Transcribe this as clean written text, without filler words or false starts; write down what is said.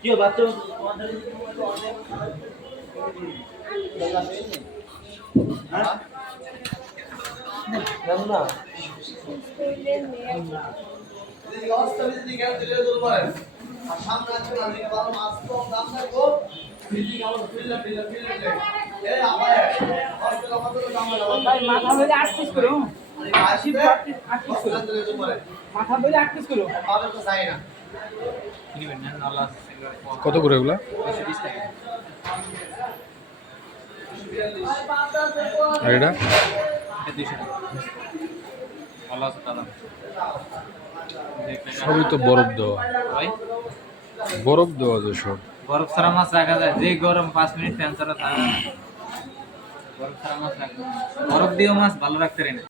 কি বাচ্চা না মাথা বলে 8 পিস করো 8 মাথা বলে 8 পিস করো কত করে এগুলা? 220 টাকা। আর এটা এটা 200 টাকা। ভালো আছে দাদা। সবই তো বরফ দেওয়া, ভাই বরফ দেওয়া যে সব। বরফ ছাড়া মাছ রাখা যায়, যে গরম 5 মিনিট ফ্যান ছাড়া থাকে না। বরফ ছাড়া মাছ রাখা, বরফ দিয়েও মাছ ভালো রাখতে পারি না।